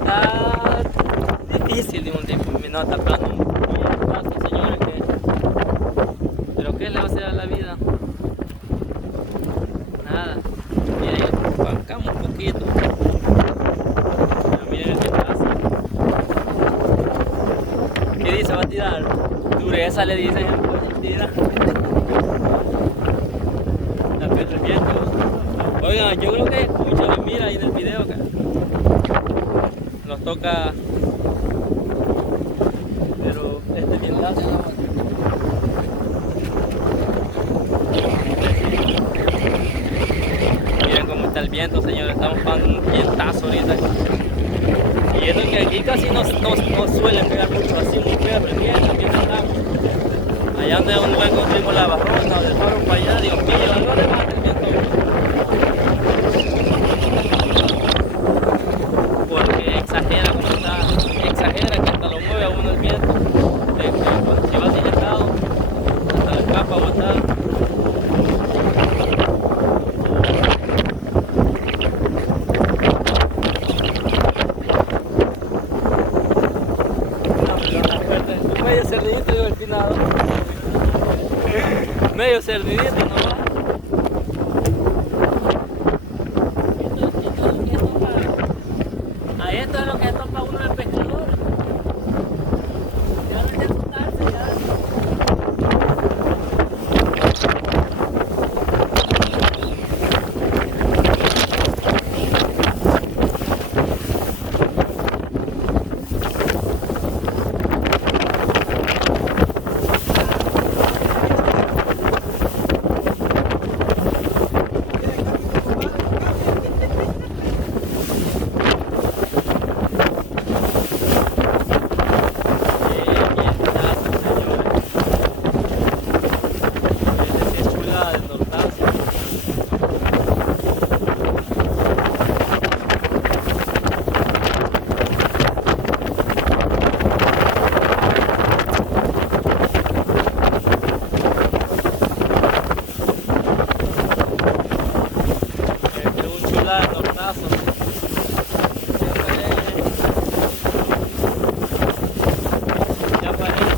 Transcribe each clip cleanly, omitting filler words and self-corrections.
está difícil de un tiempo. Me nota plano muy fácil, señores. Pero ¿qué le va a hacer a la vida? Nada. Miren, bancamos un poquito. Pero miren qué pasa. ¿Qué dice? ¿Va a tirar? Dureza le dicen, pues tira. La piedra el viento. Oigan, yo creo que escuchan, mira ahí en el video que nos toca, pero este vientazo. Miren cómo está el viento, señores, estamos con un vientazo ahorita. Y eso que aquí casi no suele pegar mucho así, muy feo, pero bien estamos. Allá donde un lugar encontramos la barrona, del faro para allá, Dios mío, no le mate el viento. Porque exagera como está, exagera que hasta lo mueve a uno el viento. Si va así llegado, hasta la capa botada. Medio cerdidito divertido. Medio cerdidito nomás. A esto es lo que topa uno el pescador. Ya no hay que asustarse ya. Ya parece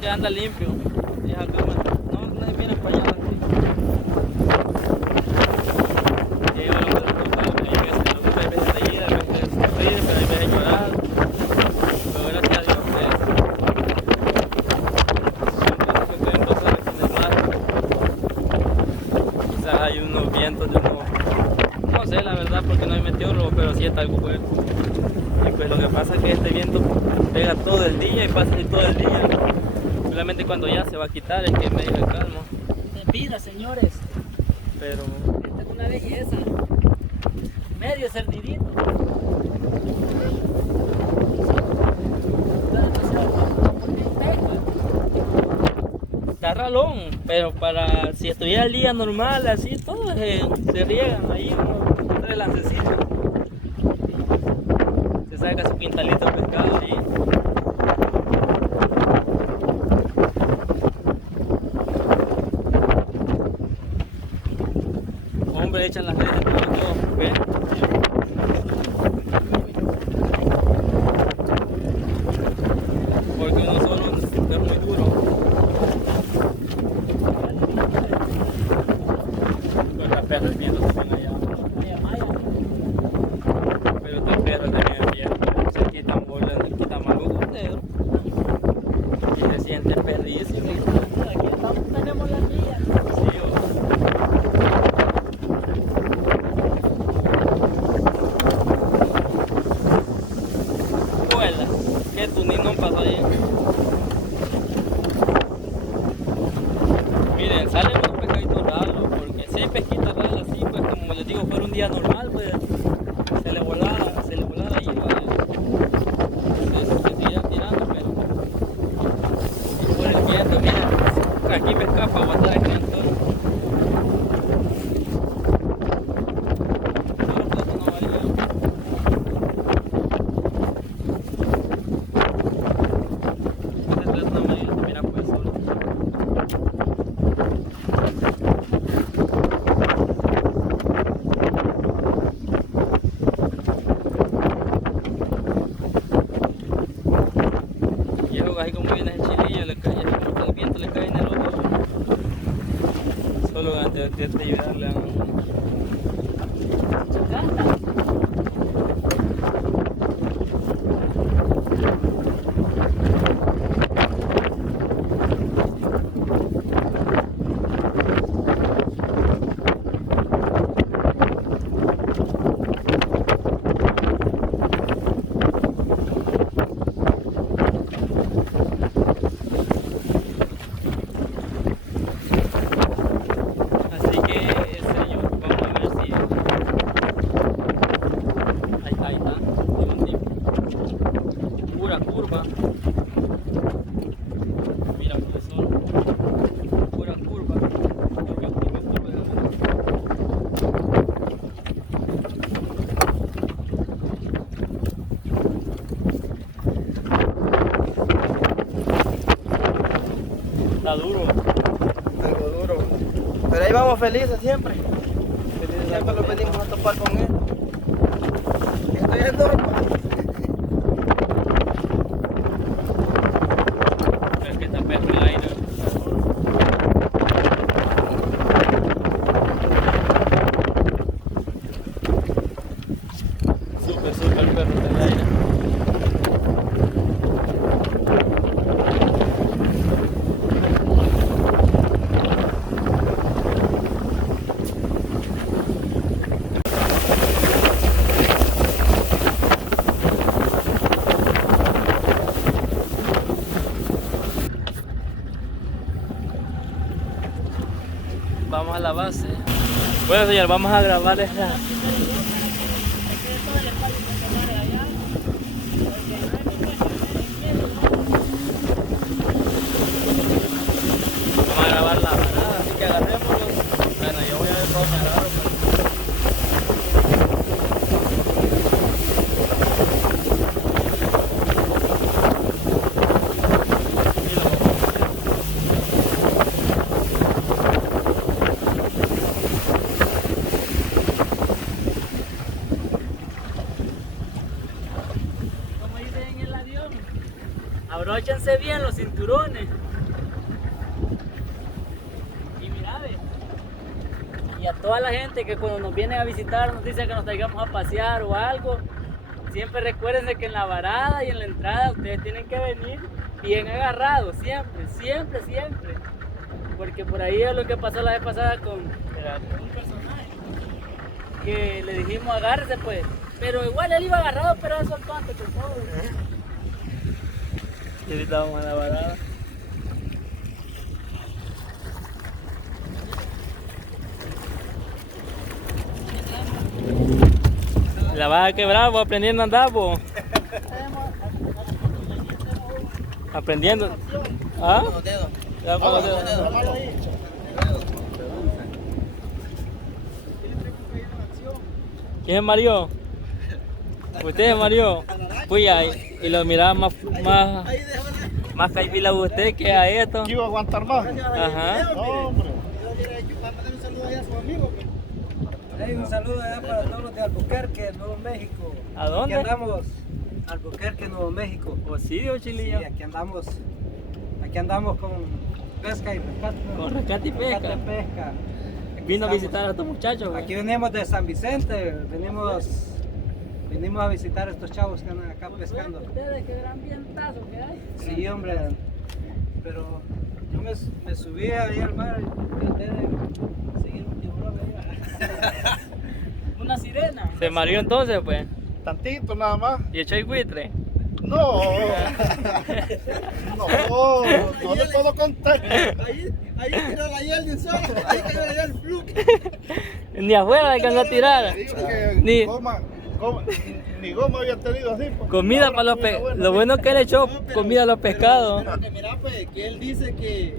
que anda limpio. Y acá, no, nadie viene para allá. Y yo lo que hay veces reír, hay veces sufrir, pero hay veces llorar. Pero gracias a Dios que pueden pasar aquí en el mar. Quizás hay unos vientos de uno, no sé la verdad porque no hay meteorólogo, pero sí está algo fuerte. Y pues lo que pasa es que este viento pega todo el día y pasa todo el día. Solamente cuando ya se va a quitar es que medio de calma. De vida, señores. Pero Esta es una belleza. Medio cerdidito. Está demasiado guapo, porque es pesca. está ralón, pero para si estuviera el día normal, así, todos se riegan ahí, unos 3 lancecitos. Se saca su quintalito de pescado ahí. Hombre, echan las redes todo, ¿ves? Porque uno solo es muy duro. Los perros viendo también allá. Pero estos perros también bien. Se quitan volando, quitan mal los dedos. Y se sienten perrísimos. Aquí estamos, tenemos la mía. Sí, vuela, que tu ni no pasó ahí. Miren, salen unos pescaditos raros, porque si hay pesquitas raras así, pues como les digo, fuera un día normal, pues se le volaba ahí, entonces se seguían tirando, pero por el viento, miren, aquí pesca para aguantar el viento. Así como viene el chilillo, le cae, así como el viento le cae en el ojo. Solo antes de ayudarle a uno. Así que, señor, vamos a ver si... Ahí está, de un tipo. Pura curva. Mira, profesor. Pura curva. Está duro. Algo duro. Pero ahí vamos felices siempre. Siempre lo venimos a topar con él. Esto ya es normal. Es que está perro el aire. Súper perro del aire. Vamos a la base. Bueno, señor, vamos a grabar esta. Vamos a grabar la parada, así que agarrémoslo. Bueno, yo voy a ver cómo me agarro. Como dicen en el avión, abróchense bien los cinturones. Y mira, ve. Y a toda la gente que cuando nos vienen a visitar nos dice que nos traigamos a pasear o algo, siempre recuérdense que en la varada y en la entrada ustedes tienen que venir bien agarrados, siempre. Porque por ahí es lo que pasó la vez pasada con un personaje que le dijimos agárrese pues, pero igual él iba agarrado, pero él soltó antes que todo. Y ahorita vamos a la varada. La vas a quebrar, vos aprendiendo a andar, vos. Aprendiendo. ¿Ah? Con los dedos. da para los dedos. ¿Quién es Mario? ¿Usted es Mario? Puya, y lo miraba más caipila usted que a esto. ¿Qué iba a aguantar más? Ajá. No, hombre. Hay un saludo allá para todos los de Albuquerque, Nuevo México. ¿A dónde? Aquí andamos, Albuquerque, Nuevo México. ¿O sí, o Sí, chilillo? aquí andamos con pesca y pesca. Con rescate y pesca. Rescate y pesca. Aquí Vino a estamos. visitar a estos muchachos. Aquí venimos de San Vicente, venimos a visitar a estos chavos que andan acá pescando. Ustedes, qué gran vientazo que hay. Sí, hombre, pero yo me subí ahí al mar y traté de seguir un tiburón ahí. Una sirena. Se mareó entonces, pues. Tantito nada más. Y echó el buitre. No. No le puedo contar. Ahí tiró la hiel de un solo, ahí cayó la hiel fluke. Ni afuera alcanzó a tirar. Digo que Ni ni goma había tenido así. Pues. comida para los pescados. Lo bueno que él echó comida a los pescados. Pero que mira, pues, que él dice que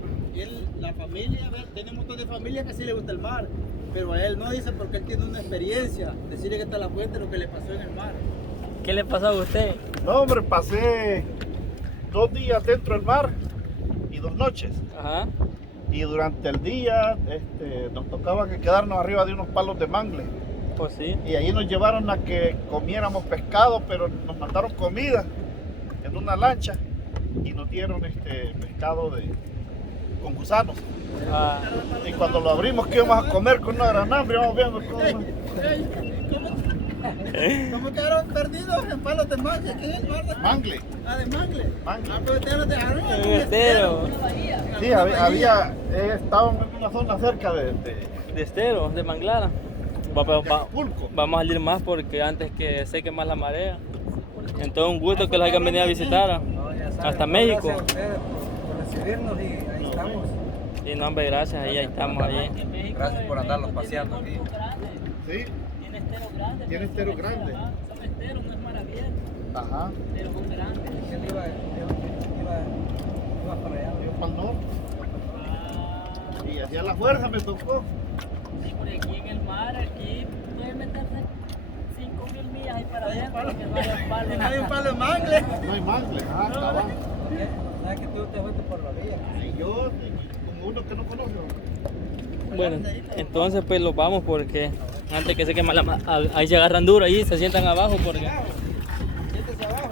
la familia, a ver, tiene un montón de familias que sí le gusta el mar, pero a él no dice porque él tiene una experiencia, decirle que está la fuente lo que le pasó en el mar. ¿Qué le pasó a usted? No, hombre, pasé 2 días dentro del mar y 2 noches. Ajá. Y durante el día nos tocaba que quedarnos arriba de unos palos de mangle. Pues sí. Y ahí nos llevaron a que comiéramos pescado, pero nos mandaron comida en una lancha y nos dieron pescado con gusanos. Ah, Y cuando lo abrimos, que íbamos a comer con una gran hambre, íbamos viendo cómo. ¿Cómo quedaron perdidos en palos de mangle? ¿Qué es el mar de Mangle. Ah, de mangle. Mangle. Ah, pero ustedes los dejaron en un estero. Sí, estábamos en una zona cerca de De estero, de manglara. Acapulco. Vamos a salir más porque antes que seque más la marea. Entonces un gusto que los hayan venido a visitar. No, ya saben, Hasta no, México. Gracias a ustedes por recibirnos y ahí estamos. Y no, hombre, gracias, ahí estamos ahí. Gracias por andarlos paseando aquí. Sí, Tiene esteros grandes. Tiene esteros Ajá, grandes. Son esteros, no es mar abierto. ajá. Esteros son grandes. Él iba para allá. Yo para el norte. Ah, Y hacía la fuerza me tocó. sí, porque aquí en el mar, aquí pueden meterse 5.000 millas ahí para adentro. Que no haya un palo. No hay un palo de mangle. No hay mangle, estaba. ¿Sabes que tú te fuiste por la vía? Y yo, como uno que no conoce. Bueno, entonces pues los vamos porque antes que se quema ahí se agarran duro, ahí se sientan abajo porque... Siéntese abajo.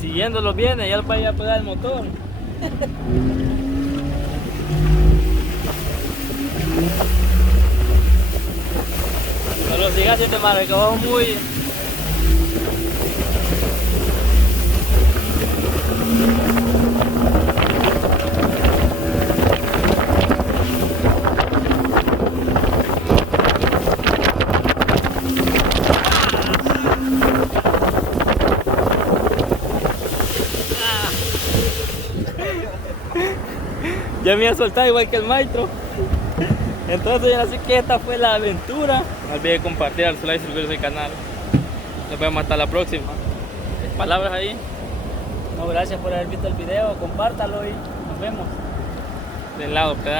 Siguiéndolos viene, ya para ir a apagar el motor. No lo sigas haciendo madre, que vamos muy... Ya me iba a soltar igual que el maestro. Entonces ya sé que esta fue la aventura. No olviden compartir, darle like y suscribirse al canal. Nos vemos hasta la próxima. Palabras ahí. No, gracias por haber visto el video. Compártalo y nos vemos. Del lado, pedal.